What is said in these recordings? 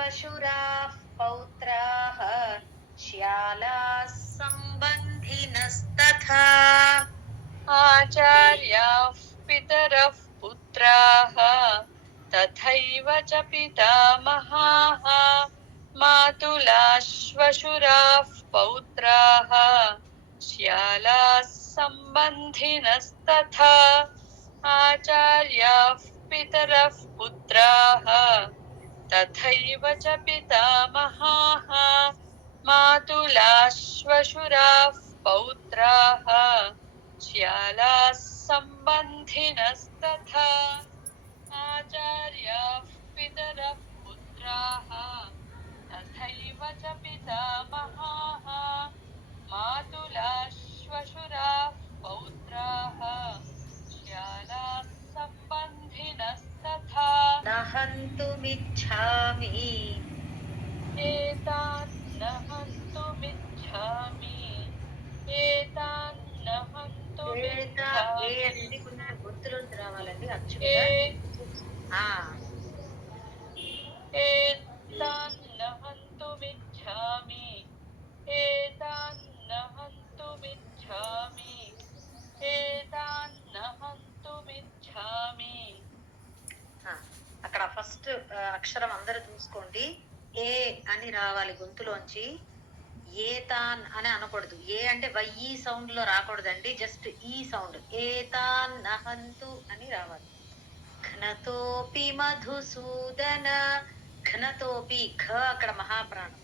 श्वशुराः पौत्राः श्यालाः सम्बन्धिनस्तथा आचार्याः पितरः पुत्राः तथैव च पितामहाः मातुलाः श्वशुराः पौत्राः श्यालाः सम्बन्धिनस्तथा आचार्याः पितरः पुत्राः तथैव च पितामहाः मातुलाः श्वशुराः पौत्राः श्यालाः सम्बन्धिनस्तथा आचार्याः पितरः पुत्राः तथैव च पितामहाः मातुलाः श्वशुराः पौत्राः श्यालाः सम्बन्धिनस्तथा न हन्तुमिच्छामि एतान् न हन्तुमिच्छामि एतान् न हन्तुमिच्छामि అనేది కొంచెం గుర్తులోకి రావాలండి ఏ అచ్చుగా एतान् न हन्तुमिच्छामि एतान् न हन्तुमिच्छामि एतान् न हन्तुमिच्छामि అక్కడ ఫస్ట్ అక్షరం అందరూ చూసుకోండి ఏ అని రావాలి గొంతులోంచి ఏతాన్ అని అనకూడదు ఏ అంటే వయ్యి సౌండ్ లో రాకూడదండి జస్ట్ ఈ సౌండ్ ఏతాన్ నహంతు అని రావాలి ఘనతోపి మధుసూదన ఘనతోపి ఘ అక్కడ మహాప్రాణం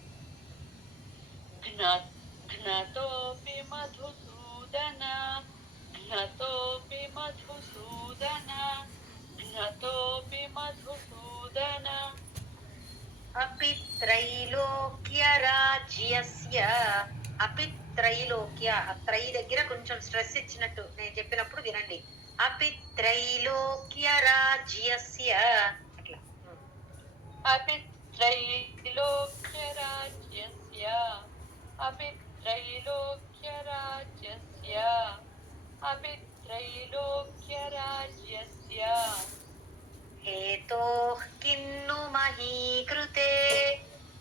घ्नतोऽपि मधुसूदन घ्नतोऽपि मधुसूदन घ्नतोऽपि मधुसूदन अपि त्रैलोक्य రాజ్యస్య అపి త్రైలోక్య త్రై దగ్గర కొంచెం స్ట్రెస్ ఇచ్చినట్టు నేను చెప్పినప్పుడు వినండి अपि त्रैलोक्य राज्यस्य అట్లా अपि त्रैलोक्यराज्यस्य अपि त्रैलोक्यराज्यस्य अपि त्रैलोक्यराज्यस्य हेतोः किन्नु మహీకృతే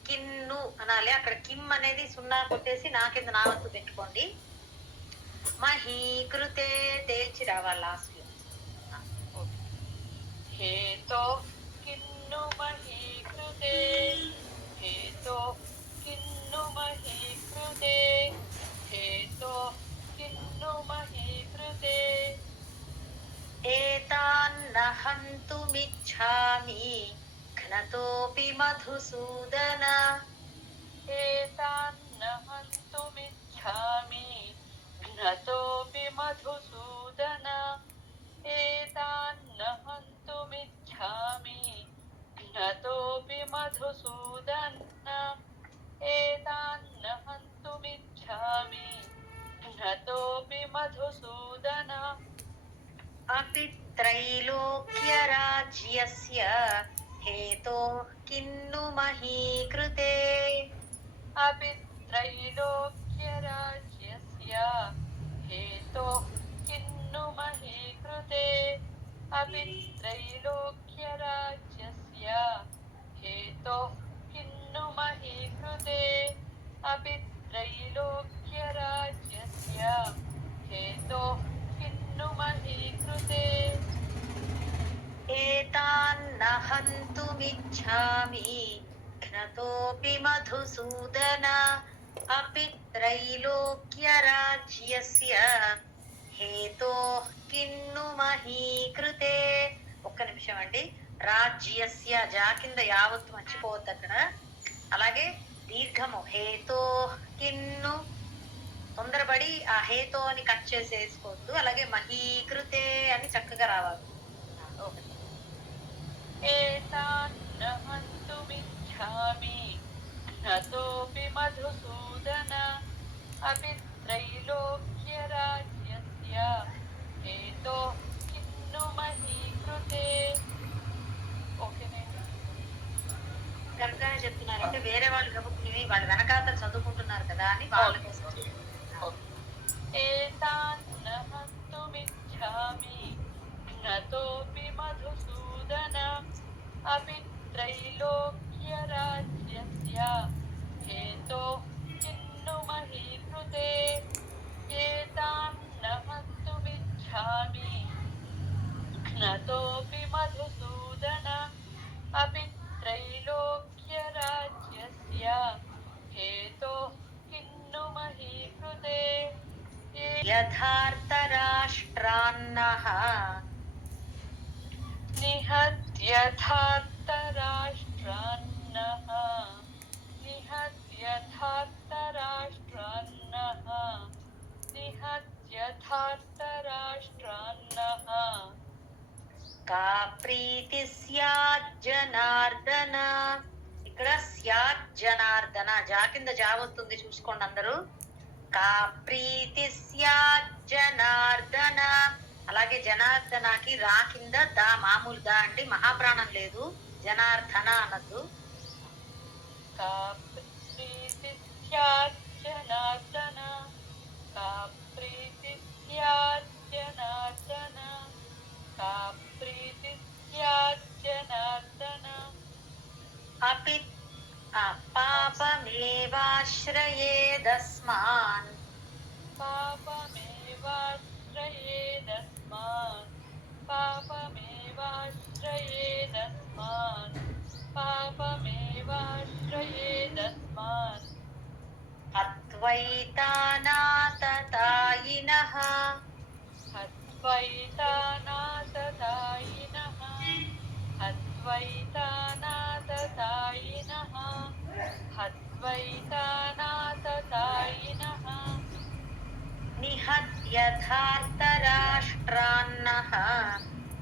కిన్ను అనాలి అక్కడ కిమ్ అనేది సున్నా కొట్టేసి నా కింద నా వంతు పెట్టుకోండి మహీకృతే తేల్చి రావాలి లాస్ట్ లో हेतोः किन्नु महीकृते हेतोः किन्नु महीकृते हेतोः किन्नु महीकृते एतान्न हन्तुमिच्छामि घ्नतोऽपि मधुसूदन एतान्न हन्तुमिच्छामि घ्नतोऽपि मधुसूदन एतान्न हन्तुमिच्छामि घ्नतोऽपि मधुसूदन एतान्न हन्तुमिच्छामि घ्नतोऽपि मधुसूदन अपि त्रैलोक्य राज्यस्य हेतोः किन्नु महीकृते अपि त्रैलोक्यराज्यस्य हेतोः किन्नु महीकृते अपि त्रैलोक्यराज्यस्य हेतोः किन्नु महीकृते अपि त्रैलोक्यराज्यस्य हेतोः किन्नु महीकृते एतान्न हन्तुमिच्छामि घ्नतोऽपि मधुसूदन अपि त्रैलोक्य राज्यस्य हेतोः किन्नु మహీకృతే ఒక్క నిమిషం అండి రాజ్యస్య జా కింద యావత్తు మర్చిపోవద్దు అక్కడ అలాగే దీర్ఘము హేతో కిన్ను తొందరపడి ఆ హేతో అని కట్ చేసేసుకోవద్దు అలాగే మహీకృతే అని చక్కగా రావాలి एतान्न हन्तुमिच्छामि घ्नतोऽपि मधुसूदन अपि त्रैलोक्यराज्यस्य हेतोः किन्नु महीकृते ఓకేనండి కరెక్ట్గానే చెప్తున్నారంటే వేరే వాళ్ళు గబుక్కుని వాళ్ళు వెనకాతలు చదువుకుంటున్నారు కదా అని వాళ్ళ కోసం एतान्न हन्तुमिच्छामि घ्नतोऽपि मधुसूदन अपि त्रैलोक्य त्रैलोक्यराज्यस्य हेतोः किन्नु मही कृते एतान्न हन्तुमिच्छामि घ्नतोऽपि मधुसूदन अपि त्रैलोक्यराज्यस्य हेतोः किन्नु मही कृते यथार्थराष्ट्रान्नः निहत्यथार्थराष्ट्रान्नः निहत्यथार्थराष्ट्रान्नः निहत्यथार्थराष्ट्रान्नः का ప్రీతి స్యాజ్జనార్దన. ఇక్కడ స్యాజ్జనార్దన జా కింద జా వస్తుంది చూసుకోండి అందరూ. కా ప్రీతి స్యాజ్జనార్దన. అలాగే జనార్దనకి రా కింద దా మామూలు దా అండి, మహాప్రాణం లేదు, జనార్దన అనద్దు. का प्रीति स्याज्जनार्दन का प्रीति स्याज्जनार्दन का प्रीति स्याज्जनार्दन अपि पापमेवाश्रयेदस्मान् पापमेवाश्रयेदस्मान् पापमेवाश्रयेदस्मान् पापमेवाश्रयेदस्मान् अद्वैतानाततायिनः अद्वैतानाततायिनः अद्वैतानाततायिनः अद्वैतानाततायिनः निहत्यथार्थराष्ट्रान्नः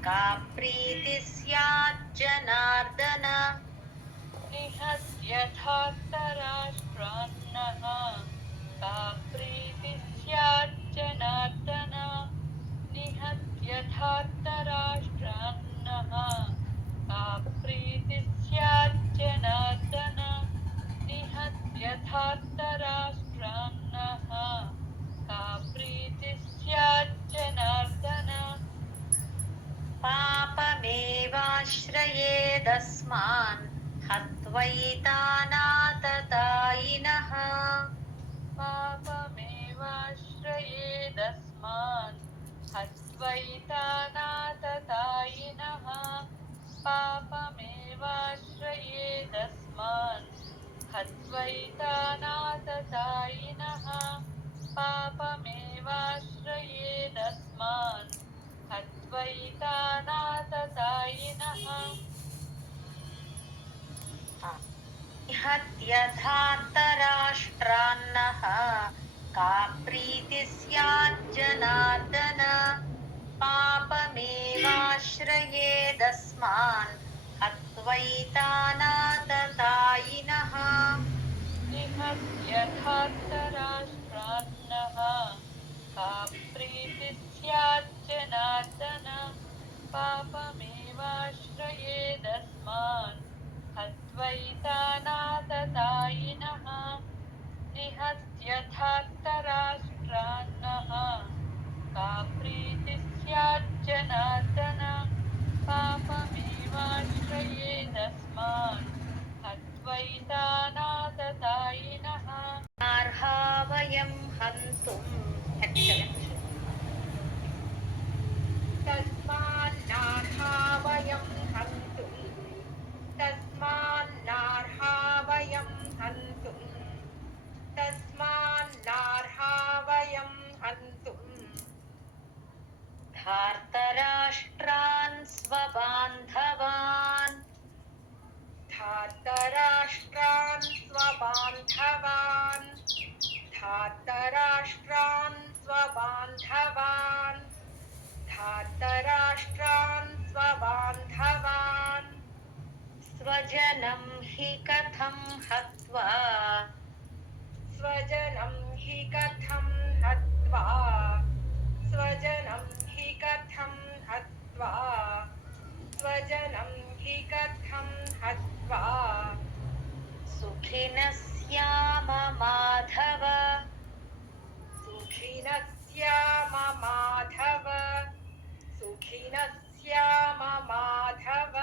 का प्रीति स्याज्जनार्दन. निहत्यथार्थराष्ट्रान्नः का प्रीतिः स्याज्जनार्दन निहत्यथार्थराष्ट्रान्नः का प्रीतिः स्याज्जनार्दन निहत्यथार्थराष्ट्रान्नः का प्रीतिः स्याज्जनार्दन पापमेवाश्रयेदस्मान् हत्वैतानाततायिनः. पापमेवाश्रयेदस्मान् हत्वैतानाततायिनः पापमेवाश्रयेदस्मान् हत्वैतानाततायिनः पापमेवाश्रयेदस्मान् हत्वैतानाततायिनः निहत्यथार्थराष्ट्रान्नः का प्रीति स्याज्जनार्दन. पापमेवाश्रयेदस्मान् हत्वैतानाततायिनः. निहत्यथार्थराष्ट्रान्नः का प्रीतिः स्याज्जनार्दन पापमेवाश्रयेदस्मान् हत्वैतानाततायिनः निहत्यथार्थराष्ट्रान्नः का प्रीतिः स्याज्जनार्दन पापमेवाश्रयेदस्मान् हत्वैतानाततायिनः अर्हा वयं हन्तुम्. तस्मान्नार्हा वयं हन्तुम् तस्मान्नार्हा वयं हन्तुम् तस्मान्नार्हा वयं हन्तुम् धार्तराष्ट्रान् स्वबान्धवान्. धार्तराष्ट्रान् स्वबान्धवान् धार्तराष्ट्रान् स्वबान्धवान् धार्तराष्ट्रान् स्वबान्धवान् स्वजनं हि कथं हत्वा स्वजनं हि कथं हत्वा स्वजनं हि कथं हत्वा स्वजनं हि कथं हत्वा सुखिनः स्याम माधव. सुखिनः स्याम माधव सुखिनः स्याम माधव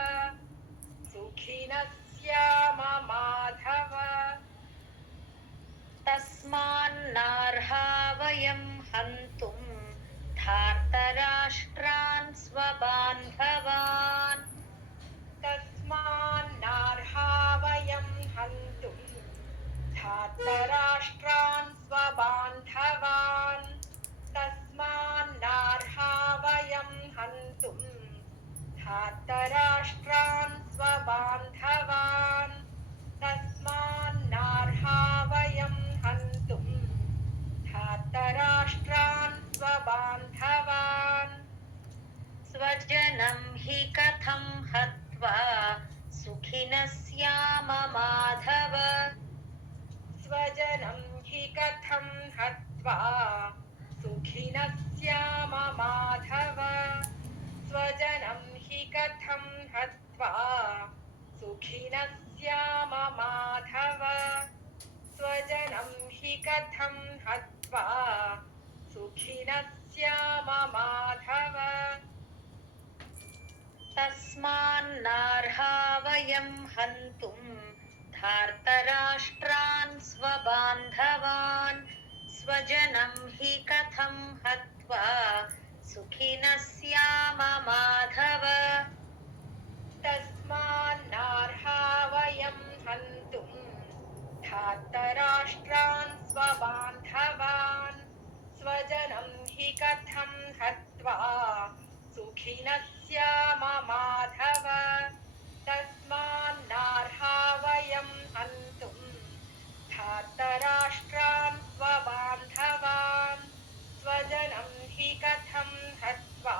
सुखिनः श्याम माधव तस्मान्नार्हा वयं हन्तुं धार्तराष्ट्रान् स्वबान्धवान् तस्मान्नार्हा वयं हन्तुं धार्तराष्ट्रान् स्वबान्धवान् तस्मान्नार्हा वयं हन्तुं धार्तराष्ट्रान् स्वबान्धवान् तस्मान्नार्हा वयं हन्तुं धार्तराष्ट्रान् स्वबान्धवान् स्वजनं हि कथं हत्वा सुखिनः स्याम माधव स्वजनं हि कथं हत्वा सुखिनः स्याम माधव स्वजनं हि कथं हत्वा सुखिनः स्याम माधव स्वजनं हि कथं हत्वा सुखिनः स्याम माधव तस्मान्नार्हा वयं हन्तुं धार्तराष्ट्रान् स्वबान्धवान् स्वजनं हि कथं हत्वा सुखिनः स्याम माधव तस्मान्नार्हा वयं हन्तुं धार्तराष्ट्रान् स्वबान्धवान् स्वजनं हि कथं हत्वा सुखिनः स्याम माधव तस्मान्नार्हा वयं हन्तुं धार्तराष्ट्रान् स्वबान्धवान् स्वजनं हि कथं हत्वा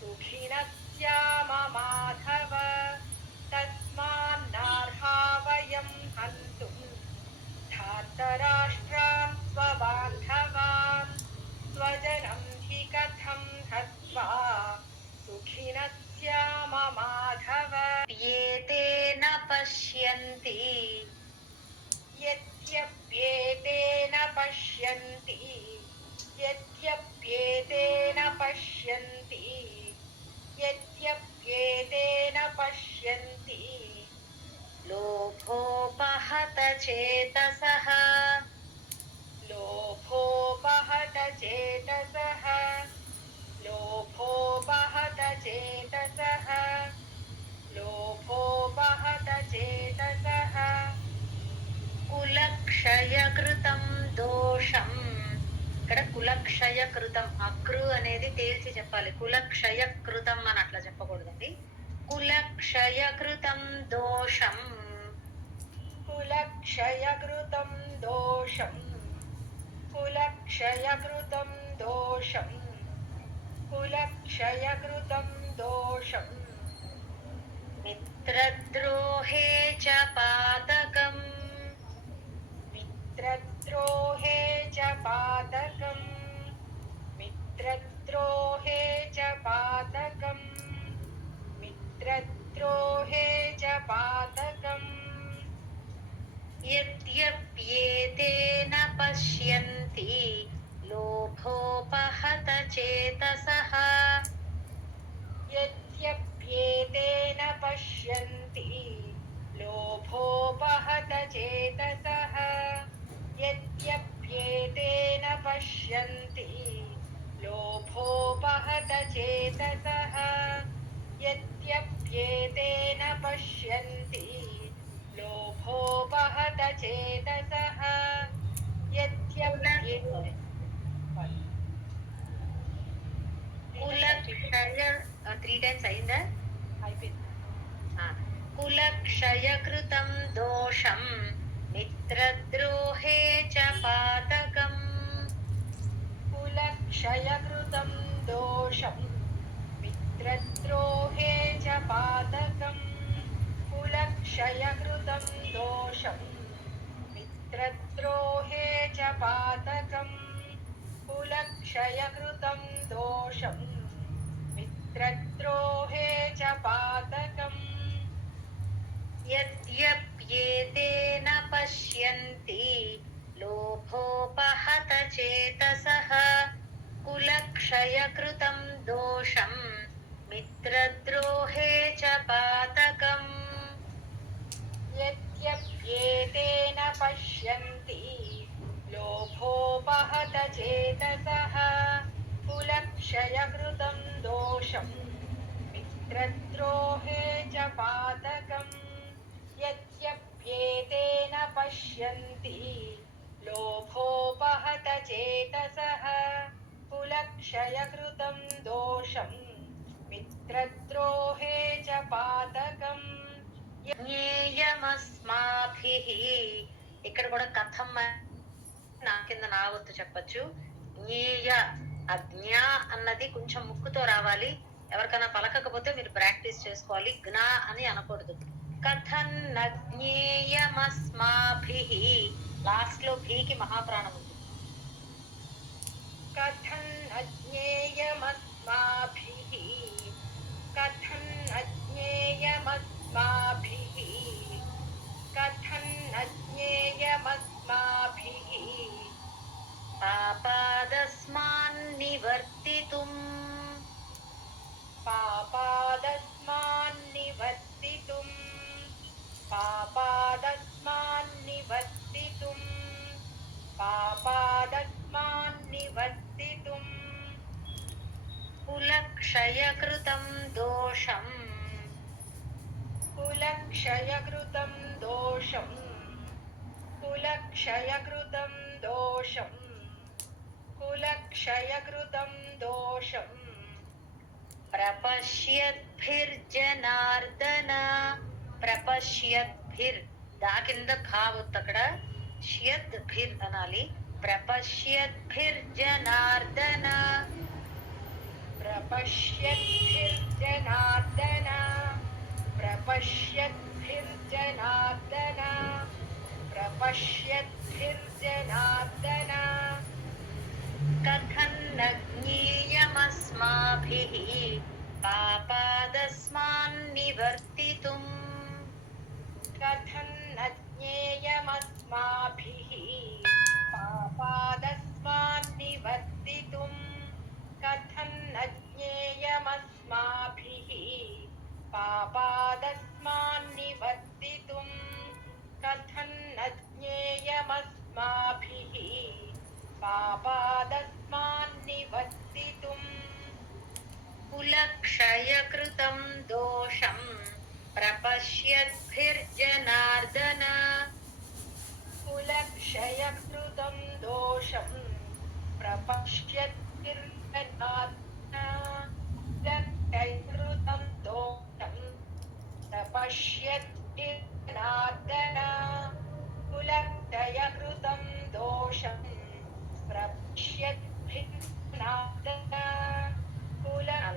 सुखिनः स्याम माधव तस्मान्नार्हा वयं हन्तुं धार्तराष्ट्रान् स्वबान्धवान् स्वजनं हि कथं हत्वा सुखिनः स्याम माधव येते न पश्यन्ति यद्यप्येते न पश्यन्ति यद्यप्येते न पश्यन्ति यद्यप्येते न पश्यन्ति लोभोपहत चेतसः लोभोपहत चेतसः लोभोपहत चेतसः लोभोपहत चेतसः కులక్షయకృతం దోషం ఇక్కడ కులక్షయకృతం అకృ అనేది తేల్చి చెప్పాలి కులక్షయకృతం అని అట్లా చెప్పకూడదండి కులక్షయకృతం దోషం కులక్షయకృతం దోషం కులక్షయకృతం దోషం కులక్షయకృతం దోషం మిత్రద్రోహే చ పాతకం మిత్రద్రోహే చ పాతకం మిత్రద్రోహే చ పాతకం మిత్రద్రోహే చ పాతకం యద్యప్యేతే న పశ్యంతి లోభోపహత చేతసః యద్యప్యేతే న పశ్యంతి లోభోపహత చేతసః యద్యప్యేతే న పశ్యంతి లోభోపహత చేతసః యద్యప్యేతే న పశ్యంతి లోభోపహత చేతసః యద్యప్యేతే కులక్షయ 3 టైమ్స్ అయిందా అయిపోయింది కులక్షయకృతం దోషం మిత్రద్రోహే చ పాతకం కులక్షయకృతం దోషం మిత్రద్రోహే చ పాతకం కులక్షయకృతం దోషం మిత్రద్రోహే చ పాతకం కులక్షయకృతం దోషం మిత్రద్రోహే చ పాతకం యద్యప్యేతే న పశ్యంతి లోభోపహత చేతసః కులక్షయకృతం దోషం మిత్రద్రోహే చ పాతకం पश्यन्ति लोभोपहत चेतसः कुलक्षयकृतं दोषम् मित्रद्रोहे च पातकम् यद्यप्येतेन पश्यन्ति लोभोपहत चेतसः कुलक्षयकृतं दोषम् मित्रद्रोहे च पातकम् జ్ఞేయమస్మాభిః. ఇక్కడ కూడా కథం నా కింద నా వత్తు చెప్పచ్చు. జ్ఞేయ అజ్ఞా అన్నది కొంచెం ముక్కుతో రావాలి. ఎవరికైనా పలకకపోతే మీరు ప్రాక్టీస్ చేసుకోవాలి. జ్ఞా అని అనకూడదు. కథన్న జ్ఞేయమస్మాభిః. లాస్ట్ లో భీకి మహాప్రాణం ఉంది. कथं अज्ञेयमस्माभिः कथं अज्ञेयमस्माभिः कथं अज्ञेयमस्माभिः పాపాదస్మాన్నివర్తితుం. पापादस्मान्निवर्तितुम् पापादस्मान्निवर्तितुम् पापादस्मान्निवर्तितुम् కులక్షయకృతం దోషం. कुलक्षयकृतं दोषम् कुलक्षयकृतं दोषम् कुलक्षयकृतं दोषम् ప్రపశ్యద్భిర్జనార్దన. ప్రపశ్యద్భిర్ దా కింద భావత్ అక్కడ ష్యద్భిర్ అనాలి. ప్రపశ్యద్భిర్జనార్దన. प्रपश्यद्भिर्जनार्दन प्रपश्यद्भिर्जनार्दन प्रपश्यद्भिर्जनार्दन కథన్న జ్ఞేయమస్మాభిః పాపాదస్మాన్నివర్తితుం. कथं न ज्ञेयमस्माभिः पापादस्मान्निवर्तितुम् कथं न ज्ञेयमस्माभिः पापादस्मान्निवर्तितुम् कथं न ज्ञेयमस्माभिः पापादस्मान्निवर्तितुम् కులక్షయకృతం దోషం ప్రపశ్యద్భిర్జనార్దన. कुलक्षयकृतं दोषम् प्रपश्यद्भिर्जनार्दन कुलक्षयकृतं दोषम् प्रपश्यद्भिर्जनार्दन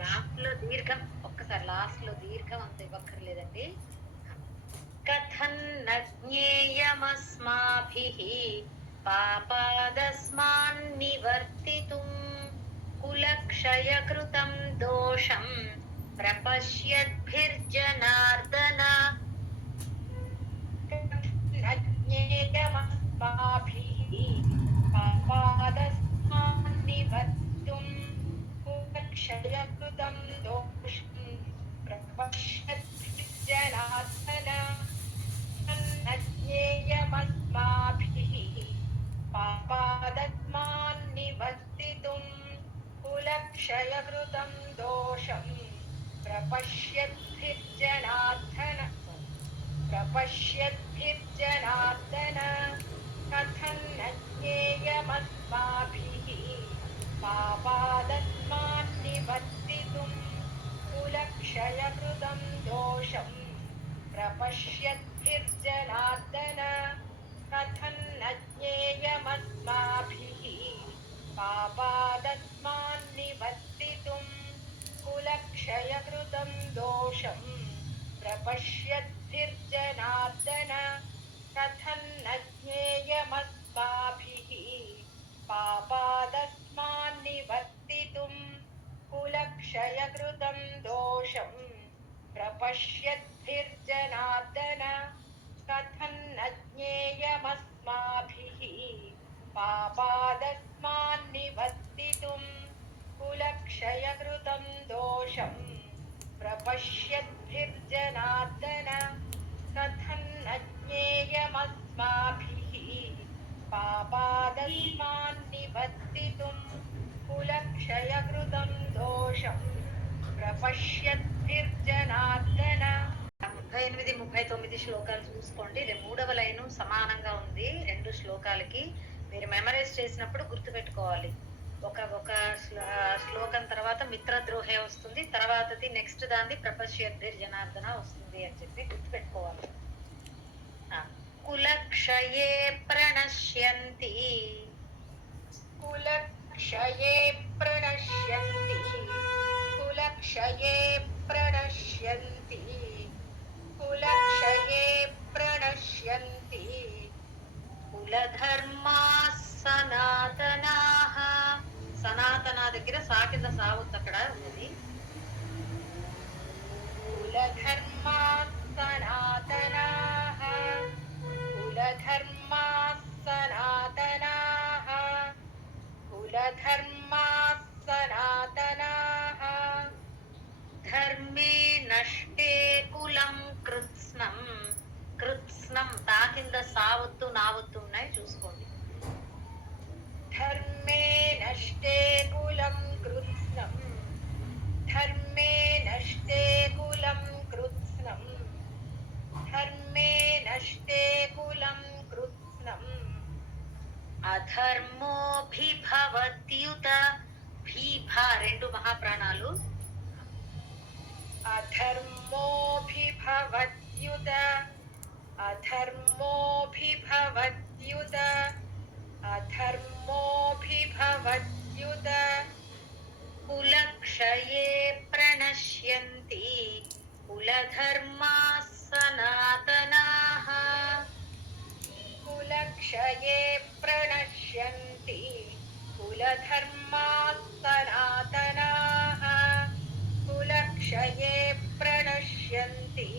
లాస్ట్ లో దీర్ఘం ఒక్కసారి లాస్ట్ లో దీర్ఘం అంత ఇవ్వక్కర్లేదండి. కథన్న జ్ఞేయమస్మాభిః పాపాదస్మాన్నివర్తితుం కులక్షయకృతం దోషం ప్రపశ్యద్భిర్జనార్దన. ज्ञेयमस्माभिः पापादस्मान्निवर्तितुम् कुलक्षयकृतं दोषम् प्रपश्यद्भिर्जनार्दन ज्ञेयमस्माभिः पापादस्मान्निवर्तितुम् कुलक्षयकृतं दोषम् प्रपश्यद्भिर्जनार्दन प्रपश्यद्भिर्जनार्दन कथं न ज्ञेयमस्माभिः पापादस्मान्निवर्तितुम् कुलक्षयकृतं दोषम् प्रपश्यद्भिर्जनार्दन कथं न ज्ञेयमस्माभिः पापादस्मान्निवर्तितुम् कुलक्षयकृतं दोषम् प्रपश्यद्भिर्जनार्दन कथं न ज्ञेयमस्माभिः पापादस्मान्निवर्तितुम् कुलक्षयकृतं दोषम् प्रपश्यद्भिर्जनार्दन कथं न ज्ञेयमस्माभिः पापादस्मान्निवर्तितुम् कुलक्षयकृतं दोषम् प्रपश्यद्भिर्जनार्दन कथं न ज्ञेयमस्माभिः तस्मान्निवर्तितुं कुलक्षयकृतं दोषं प्रपश्यद्भिर्जनार्दन. 38, 39 శ్లోకాలు చూసుకోండి. ఇది 3వ లైను సమానంగా ఉంది రెండు శ్లోకాలకి. మీరు మెమరైజ్ చేసినప్పుడు గుర్తుపెట్టుకోవాలి. ఒక శ్లోకం తర్వాత మిత్రద్రోహే వస్తుంది, తర్వాతది నెక్స్ట్ దాన్ని ప్రపశ్యద్భిర్ జనార్దన వస్తుంది అని చెప్పి గుర్తుపెట్టుకోవాలి. కులక్షయే ప్రణశ్యంతి कुलक्षये प्रणश्यन्ति कुलक्षये प्रणश्यन्ति कुलक्षये प्रणश्यन्ति కులధర్మా సనాతనాః. సనాతన దగ్గర సా కింద సావద్దు, అక్కడ ఉన్నది. कुलधर्मा सनातनाः कुलधर्मा सनातनाः कुलधर्मा सनातनाः ధర్మే నష్టే కులం కృత్స్నం. కృత్స్నం తా కింద సావద్దు నావద్దు ఉన్నాయి, చూసుకోండి. धर्मे नष्टे कुलं कृत्स्नं धर्मे नष्टे कुलं कृत्स्नं धर्मे नष्टे कुलं कृत्स्नं అధర్మోభిభవత్యుత. భీభ రెండు మహాప్రాణాలు. अधर्मोऽभिभवत्युत अधर्मोऽभिभवत्युत अधर्मोऽभिभवत्युत కులక్షయే ప్రణశ్యంతి కులధర్మా సనాతనాః. कुलक्षये प्रणश्यन्ति कुलधर्माः सनातनाः कुलक्षये प्रणश्यन्ति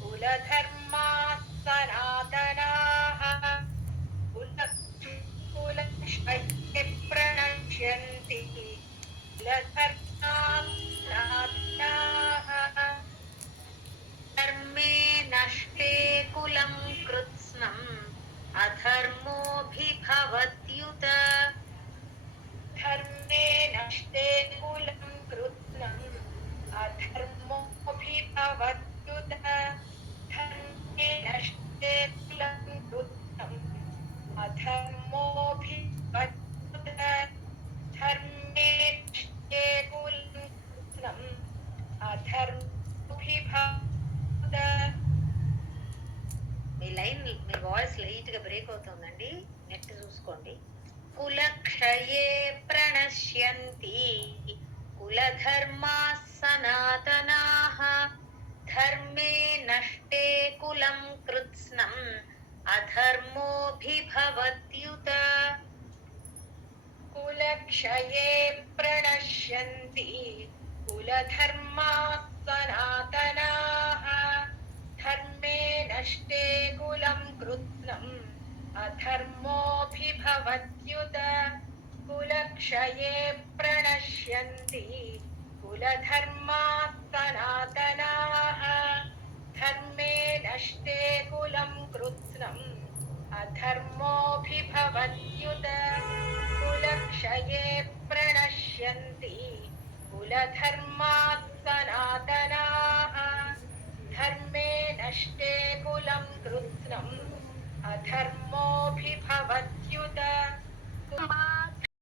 कुलधर्माः सनातनाः कुलक्षये प्रणश्यन्ति कुलधर्माः सनातनाः ధర్మే నష్టే కులం కృత్స్నం అధర్మోభిభవత్యుత. धर्मे नष्टे कुलं कृत्स्नम् अधर्मोऽभिभवत्युत धर्मे नष्टे कुलं कृत्स्नम् अधर्मोऽभिभवत्युत धर्मे नष्टे कुलं कृत्स्नम् अधर्मोऽभिभवत्युत. మీ వాయిస్ లైట్ గా బ్రేక్ అవుతుందండి, నెట్ చూసుకోండి. కులక్షయే ప్రణశ్యంతి కులధర్మా సనాతనాః ధర్మే నష్టే కులం కృత్స్నం అధర్మోభిభవత్యుత. कुलक्षये प्रणश्यन्ति कुलधर्माः सनातनाः धर्मे नष्टे कुलं कृत्स्नम् अधर्मोऽभिभवत्युत कुलक्षये प्रणश्यन्ति कुलधर्माः सनातनाः धर्मे नष्टे कुलं कृत्स्नम् अधर्मोऽभिभवत्युत कुलक्षये प्रणश्यन्ति कुलधर्माः सनातनाः धर्मे नष्टे कुलं कृत्स्नम् अधर्मोऽभिभवत्युत